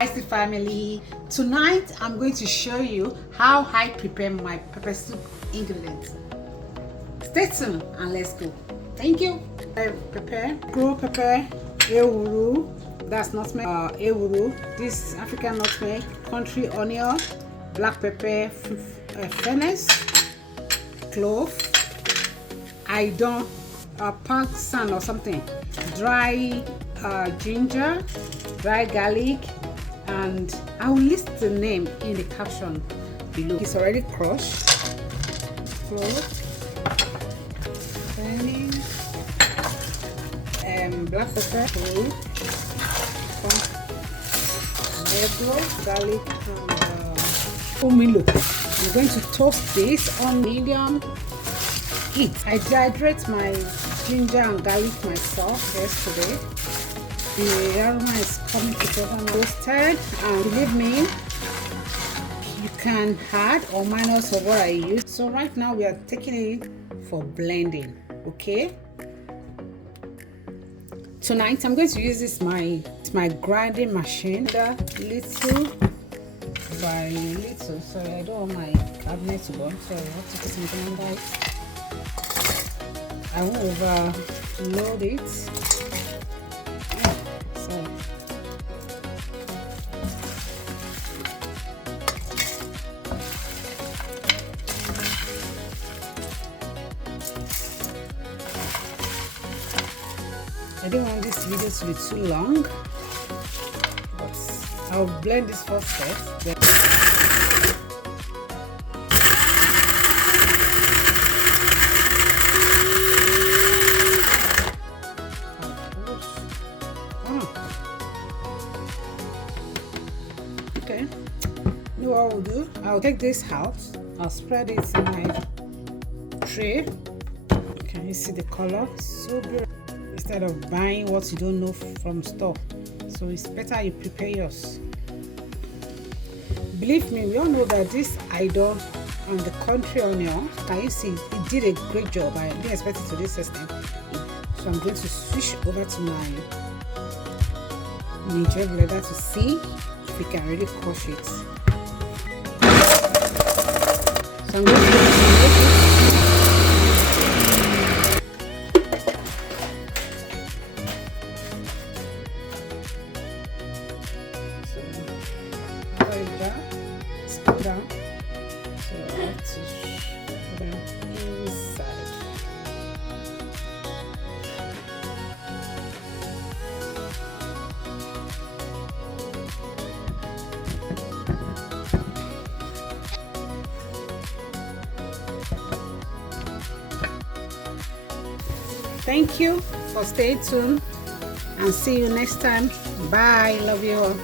Spicy family, tonight I'm going to show you how I prepare my pepper soup ingredients. Stay tuned and let's go. Thank you. I prepare Clove pepper, ewuru, that's nutmeg, ewuru, this African nutmeg, country onion, black pepper, Fennel, clove, Aidan, peppersoup or something, dry ginger, dry garlic, and I will list the name in the caption below. It's already crushed. Clove, Fennel, black pepper, Negro, garlic, and I'm going to toast this on medium heat. I dehydrate my ginger and garlic myself yesterday. The aroma is coming together, roasted, and believe me, you can add or minus of what I use. So right now we are taking it for blending. Okay. Tonight I'm going to use this my grinding machine. Little by little. Sorry, I don't want my cabinet to go. Sorry, I have to put something under it. I won't overload it. Sorry. I don't want this video to be too long, but I'll blend this first step. Then okay, you know what we'll do? I'll take this out. I'll spread it in my tray. Can you see the color? So beautiful. Instead of buying what you don't know from store, so it's better you prepare yours. Believe me, we all know that this Aidan and the country onion, can you see, it did a great job. I didn't expect it to this extent. So I'm going to switch over to my Negro blender to see if we can really crush it. So I'm going to make it. Down, so let's put them inside. Thank you for staying tuned and see you next time. Bye. Love you all.